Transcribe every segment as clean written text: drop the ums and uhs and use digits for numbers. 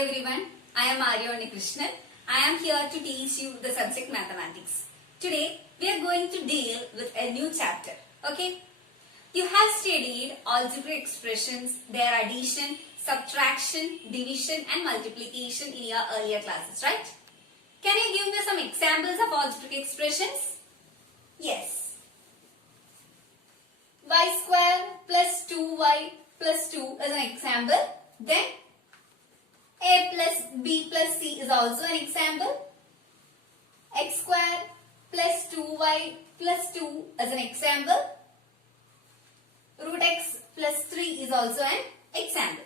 everyone, I am Arya Krishnan. I am here to teach you the subject mathematics. Today we are going to deal with a new chapter. Okay? You have studied algebraic expressions, their addition, subtraction, division and multiplication in your earlier classes, right? Can you give me some examples of algebraic expressions? Yes. Y square plus 2y plus 2 is an example. Then a plus b plus c is also an example. X square plus 2y plus 2 is an example. Root x plus 3 is also an example.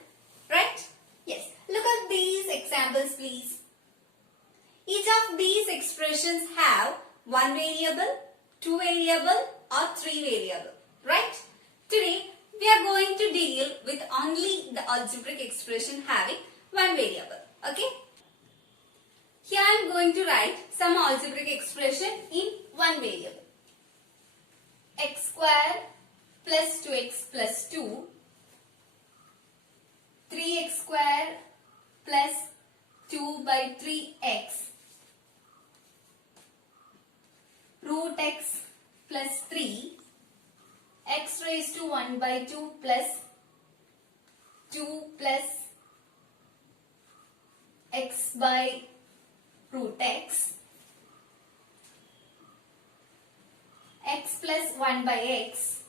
Right? Yes. Look at these examples, please. Each of these expressions have one variable, two variable or three variable. Right? Today we are going to deal with only the algebraic expression having one variable. Okay? Here I am going to write some algebraic expression in one variable. X square plus 2x plus 2, 3x square plus 2 by 3x, root x plus 3, x raised to 1 by 2 plus 2 plus x by root x, x plus 1 by x,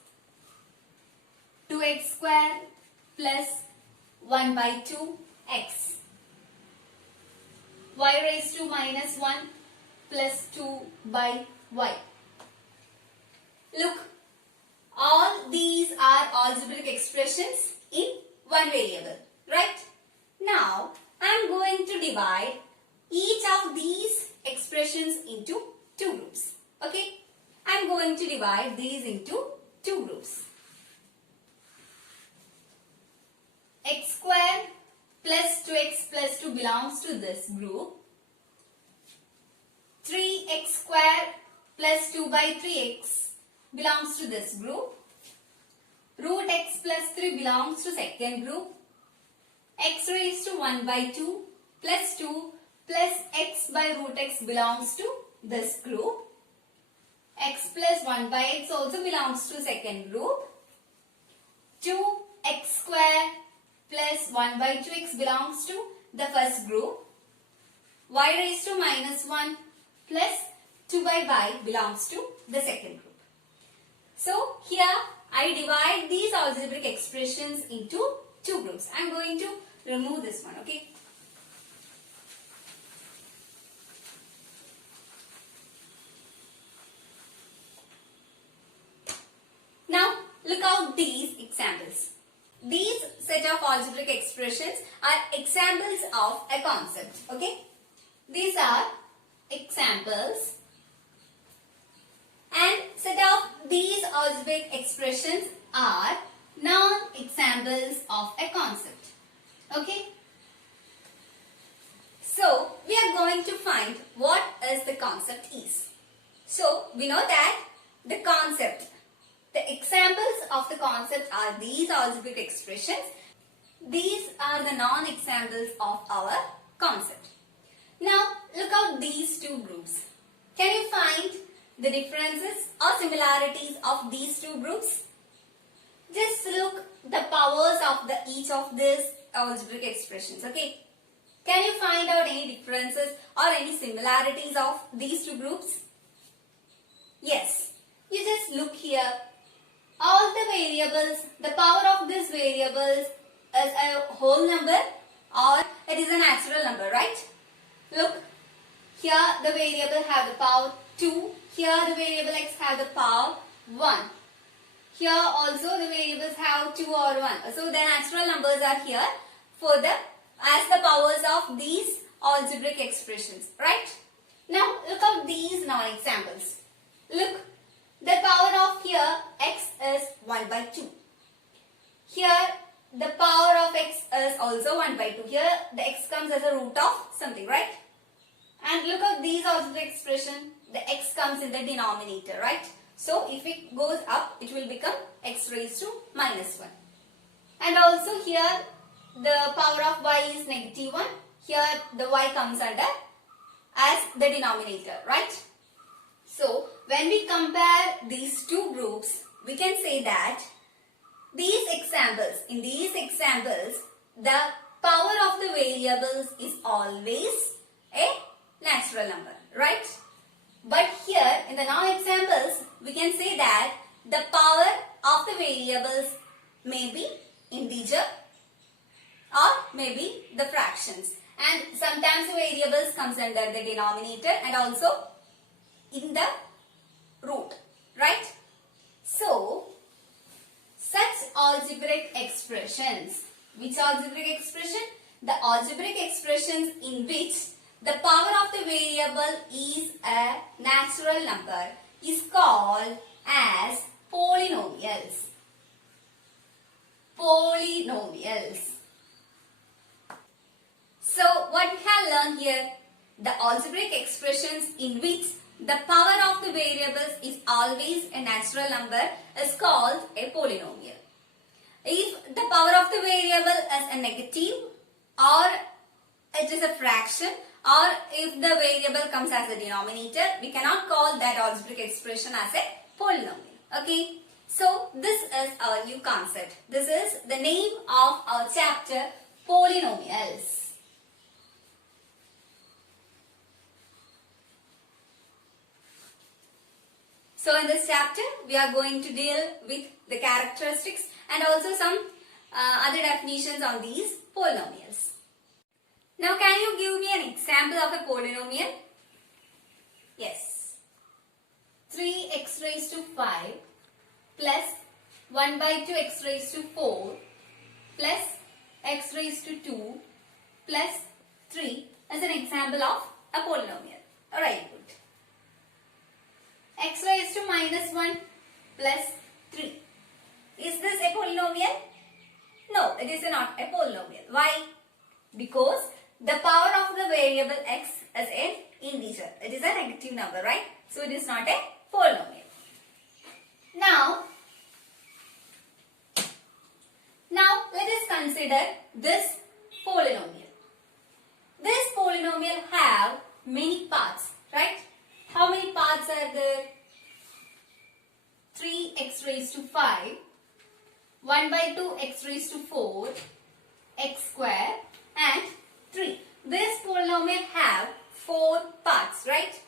2x square plus 1 by 2x, y raised to minus 1 plus 2 by y. Look, all these are algebraic expressions in one variable, right? Now, I am going to divide each of these expressions into two groups. Okay? I am going to divide these into two groups. X square plus 2x plus 2 belongs to this group. 3x square plus 2 by 3x belongs to this group. Root x plus 3 belongs to second group. X raised to 1 by 2 plus 2 plus x by root x belongs to this group. X plus 1 by x also belongs to second group. 2x square plus 1 by 2x belongs to the first group. Y raised to minus 1 plus 2 by y belongs to the second group. So here I divide these algebraic expressions into two groups. I am going to remove this one, okay? Now look out these examples. These set of algebraic expressions are examples of a concept, okay? These are examples, and set of these algebraic expressions are non-examples of a concept, okay? So we are going to find what is the concept is. So we know that the concept, the examples of the concept are these algebraic expressions. These are the non-examples of our concept. Now look at these two groups. Can you find the differences or similarities of these two groups? Just look the powers of each of these algebraic expressions, okay? Can you find out any differences or any similarities of these two groups? Yes. You just look here. All the variables, the power of these variables is a whole number or it is a natural number, right? Look, here the variable have the power 2, here the variable x have the power 1. Here also the variables have 2 or 1. So the natural numbers are here for as the powers of these algebraic expressions, right? Now look at these non-examples. Look, the power of here x is 1 by 2. Here the power of x is also 1 by 2. Here the x comes as a root of something, right? And look at these algebraic expression. The x comes in the denominator, right? So if it goes up, it will become x raised to minus 1. And also here the power of y is -1. here the y comes under as the denominator, right? So when we compare these two groups, we can say that in these examples, the power of the variables is always a natural number, right? But here in the non-examples, we can say that the power of the variables may be integer or maybe the fractions. And sometimes the variables comes under the denominator and also in the root, right? So, such algebraic expressions. Which algebraic expression? The algebraic expressions in which the power of the variable is a natural number is called as polynomials. Polynomials. So what we have learned here, the algebraic expressions in which the power of the variables is always a natural number is called a polynomial. If the power of the variable is a negative or it is a fraction or if the variable comes as a denominator, we cannot call that algebraic expression as a polynomial. Okay. So this is our new concept. This is the name of our chapter, polynomials. So in this chapter, we are going to deal with the characteristics and also some other definitions on these polynomials. Now can you give me an example of a polynomial? Yes. 3x raised to 5 plus 1 by 2 x raised to 4 plus x raised to 2 plus 3 is an example of a polynomial. Alright, good. X raised to minus 1 plus 3. Is this a polynomial? No, it is not a polynomial. Why? Because the power of the variable x is an integer. It is a negative number, right? So it is not a polynomial. Now let us consider this polynomial. This polynomial have many parts, right? How many parts are there? 3x raised to 5, 1 by 2 x raised to 4, x square and 3. This polynomial have 4 parts, right?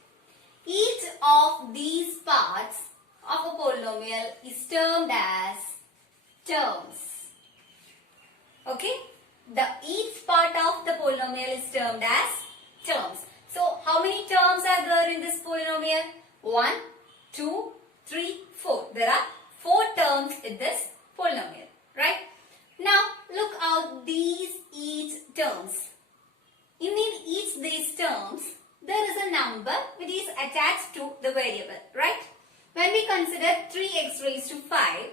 Each of these parts of a polynomial is termed as terms. Okay? Each part of the polynomial is termed as terms. So, how many terms are there in this polynomial? 1, 2, 3, 4. There are 4 terms in this polynomial, right? Now, look out these each terms. In each these terms, there is a number which is attached to the variable, right? When we consider 3x raised to 5,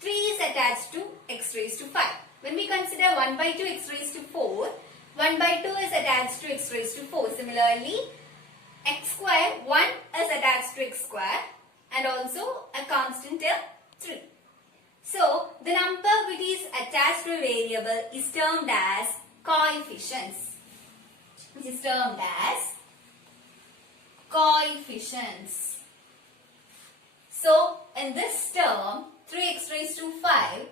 3 is attached to x raised to 5. When we consider 1 by 2 x raised to 4, 1 by 2 is attached to x raised to 4. Similarly, x square, 1 is attached to x square and also a constant term 3. So, the number which is attached to a variable is termed as coefficients. Which is termed as coefficients. So, in this term, 3x raised to 5,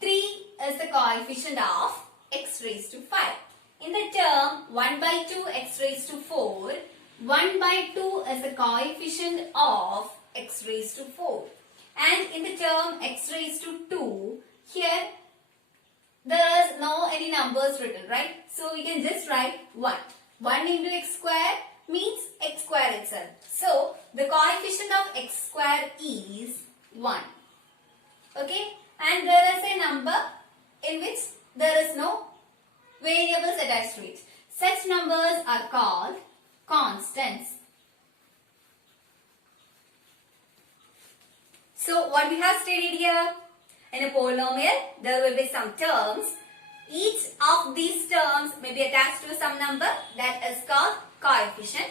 3 is the coefficient of x raised to 5. In the term 1 by 2 x raised to 4, 1 by 2 is the coefficient of x raised to 4. And in the term x raised to 2, here there is no any numbers written, right? So we can just write 1. 1 into x square means x square itself. So the coefficient of x square is 1. Okay? And there is a number in which there is no variables attached to it. Such numbers are called constants. So what we have studied here, in a polynomial there will be some terms. Each of these terms may be attached to some number that is called coefficient.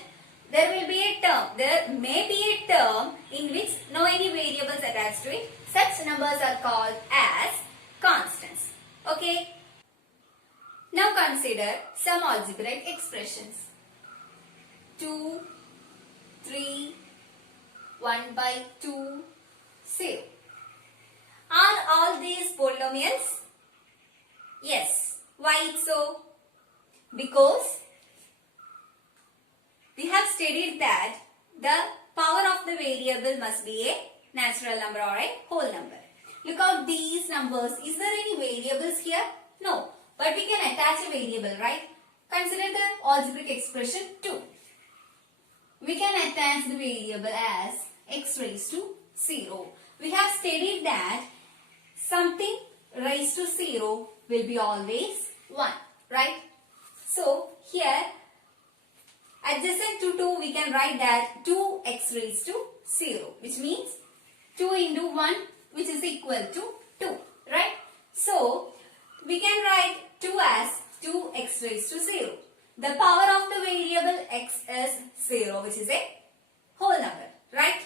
There will be a term, there may be a term in which no any variables attached to it. Such numbers are called as constants. Okay. Now consider some algebraic expressions. 2, 3, 1 by 2, 0. Are all these polynomials? Yes. Why so? Because we have studied that the power of the variable must be a natural number or a whole number. Look out these numbers. Is there any variables here? No. But we can attach a variable, right? Consider the algebraic expression 2. We can attach the variable as x raised to 0. We have studied that something raised to 0 will be always 1, right? So, here adjacent to 2 we can write that 2x raised to 0, which means 2 into 1, which is equal to 2, right? So, we can write 2 as 2x raised to 0. The power of the variable x is 0, which is a whole number, right?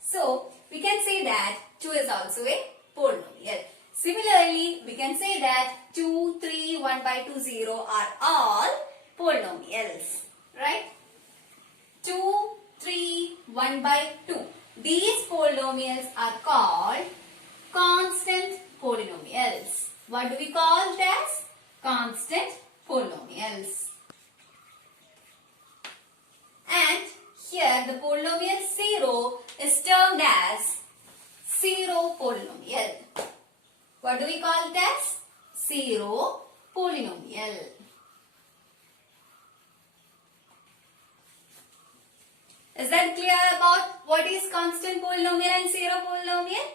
So, we can say that 2 is also a polynomial. Similarly, we can say that 2, 3, 1 by 2, 0 are all polynomials, right? 2, 3, 1 by 2. These polynomials are called constant polynomials. What do we call it as? Constant polynomials. And here the polynomial 0 is termed as zero polynomial. What do we call it as? Zero polynomial. Is that clear about what is constant polynomial and zero polynomial?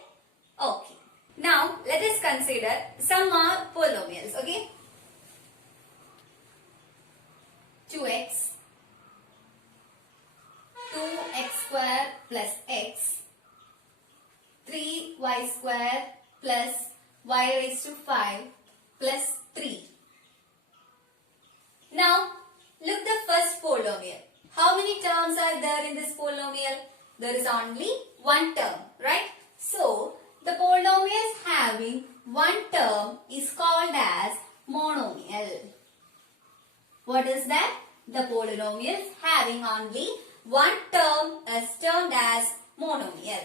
Okay. Now, let us consider some more polynomials, okay? 2x, 2x square plus x, 3y square plus y raised to 5 plus 3. Now, look the first polynomial. How many terms are there in this polynomial? There is only one term, right? So, the polynomials having one term is called as monomial. What is that? The polynomials having only one term is termed as monomial.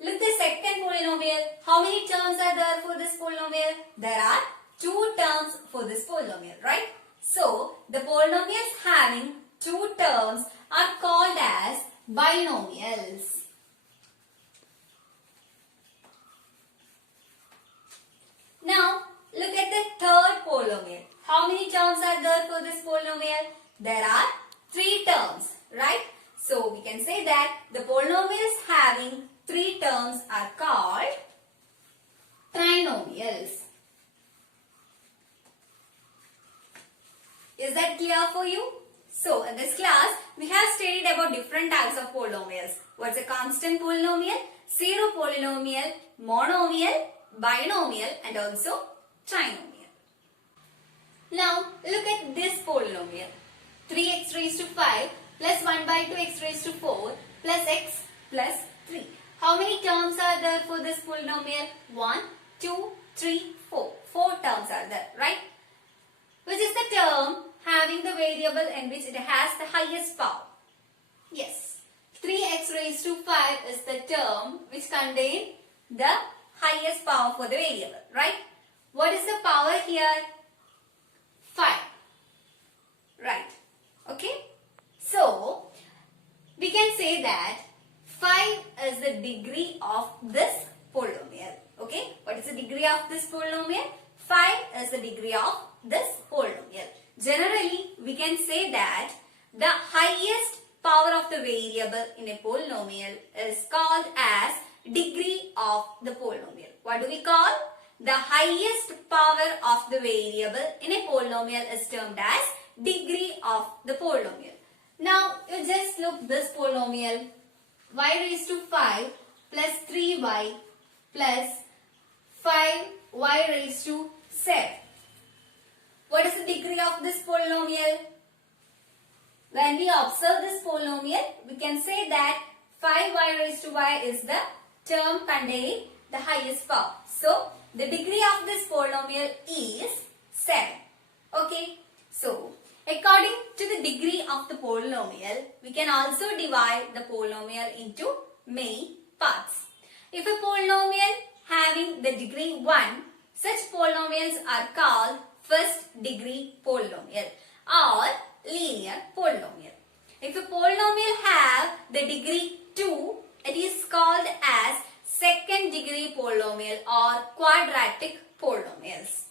Look the second polynomial. How many terms are there for this polynomial? There are two terms for this polynomial, right? So, the polynomials having two terms are called as binomials. Now, look at the third polynomial. How many terms are there for this polynomial? There are three terms, right? So, we can say that the polynomials having three terms are called trinomials. Is that clear for you? So, in this class, we have studied about different types of polynomials. What's a constant polynomial, zero polynomial, monomial, binomial and also trinomial. Now, look at this polynomial. 3x raised to 5 plus 1 by 2x raised to 4 plus x plus 3. How many terms are there for this polynomial? 1, 2, 3, 4. 4 terms are there, right? Which is the term having the variable in which it has the highest power? Yes. 3x raised to 5 is the term which contains the highest power for the variable, right? What is the power here? 5. Right. Okay. So, we can say that 5 is the degree of this polynomial. Okay. What is the degree of this polynomial? 5 is the degree of this polynomial. Generally, we can say that the highest power of the variable in a polynomial is called as degree of the polynomial. What do we call? The highest power of the variable in a polynomial is termed as degree of the polynomial. Now, you just look this polynomial. Y raised to 5 plus 3y plus 5y raised to 7. What is the degree of this polynomial? When we observe this polynomial, we can say that 5y raised to y is the term containing the highest power. So, the degree of this polynomial is 7. Okay, so according to the degree of the polynomial, we can also divide the polynomial into many parts. If a polynomial having the degree 1, such polynomials are called first degree polynomial or linear polynomial. If a polynomial have the degree 2, it is called as second degree polynomial or quadratic polynomials.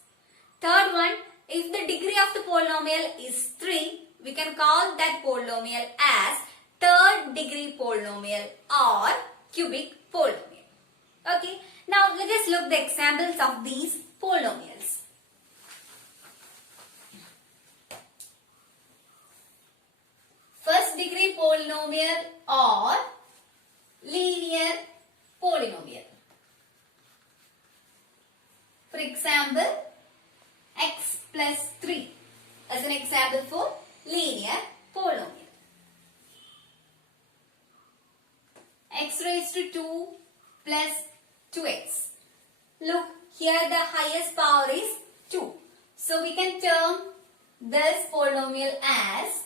Third one, if the degree of the polynomial is 3, we can call that polynomial as third degree polynomial or cubic polynomial. Okay, now let us look the examples of these polynomials. First degree polynomial or linear polynomial. For example, x plus 3 as an example for linear polynomial. X raised to 2 plus 2x. Look, here the highest power is 2. So we can term this polynomial as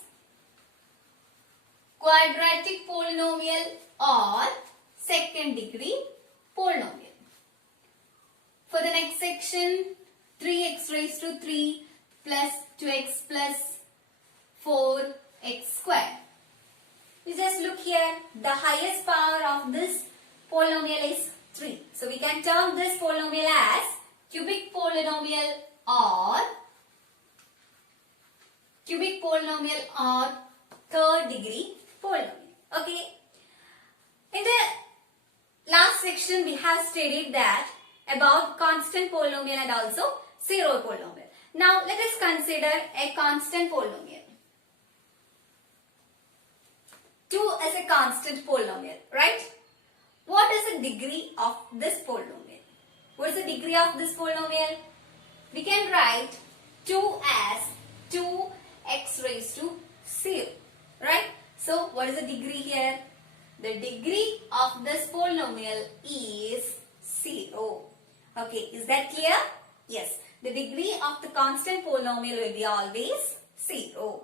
quadratic polynomial or second degree polynomial. For the next section, 3x raised to 3 plus 2x plus 4x square. We just look here, the highest power of this polynomial is 3. So we can term this polynomial as cubic polynomial or third degree polynomial. Okay. In the last section, we have studied that about constant polynomial and also zero polynomial. Now let us consider a constant polynomial. 2 is a constant polynomial, right? What is the degree of this polynomial? What is the degree of this polynomial? We can write 2 as 2x raised to 0, right? So what is the degree here? The degree of this polynomial is 0. Okay, is that clear? Yes, the degree of the constant polynomial will be always 0.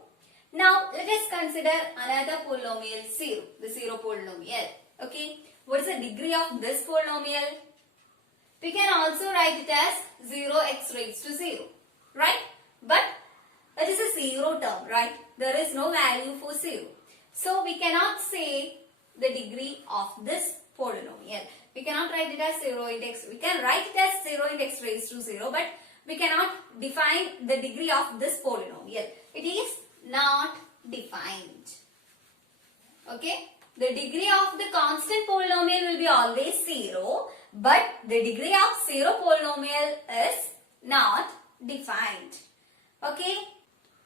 Now, let us consider another polynomial 0, the zero polynomial. Okay, what is the degree of this polynomial? We can also write it as 0x raised to 0, right? But it is a 0 term, right? There is no value for 0. So, we cannot say the degree of this polynomial. We cannot write it as 0 into x. We can write it as 0 into x raised to 0, but we cannot define the degree of this polynomial. It is not defined. Okay? The degree of the constant polynomial will be always 0, but the degree of zero polynomial is not defined. Okay?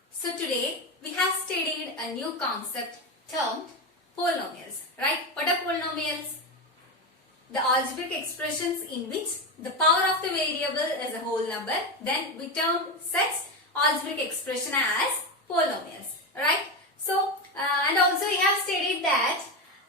So today we have studied a new concept termed polynomials, right? What are polynomials? The algebraic expressions in which the power of the variable is a whole number. Then we term such algebraic expression as polynomials, right? So, and also we have stated that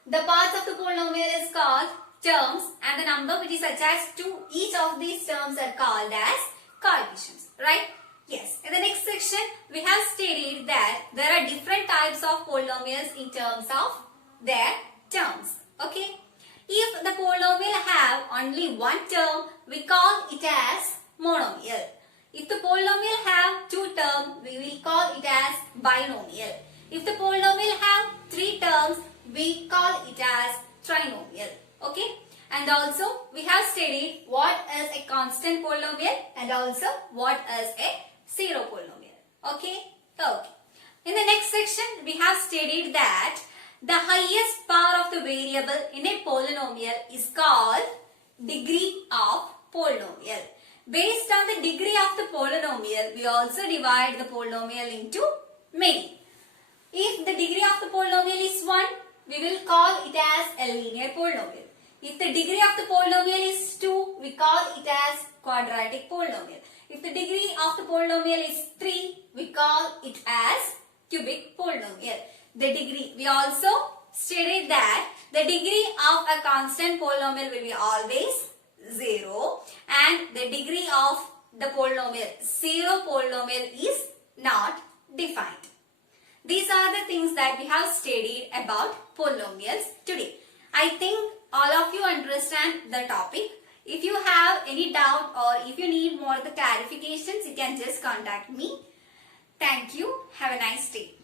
the parts of the polynomial is called terms and the number which is attached to each of these terms are called as coefficients, right? Yes. In the next section, we have stated that there are different types of polynomials in terms of their terms, okay? If the polynomial have only one term, we call it as monomial. If the polynomial have two terms, we will call it as binomial. If the polynomial have three terms, we call it as trinomial. Okay? And also, we have studied what is a constant polynomial and also what is a zero polynomial. Okay? Okay. In the next section, we have studied that the highest power of the variable in a polynomial is called degree of polynomial. Based on the degree of the polynomial, we also divide the polynomial into many. If the degree of the polynomial is 1, we will call it as a linear polynomial. If the degree of the polynomial is 2, we call it as quadratic polynomial. If the degree of the polynomial is 3, we call it as cubic polynomial. The degree, we also stated that the degree of a constant polynomial will be always 0 and the degree of the polynomial, zero polynomial is not defined. These are the things that we have studied about polynomials today. I think all of you understand the topic. If you have any doubt or if you need more the clarifications, you can just contact me. Thank you. Have a nice day.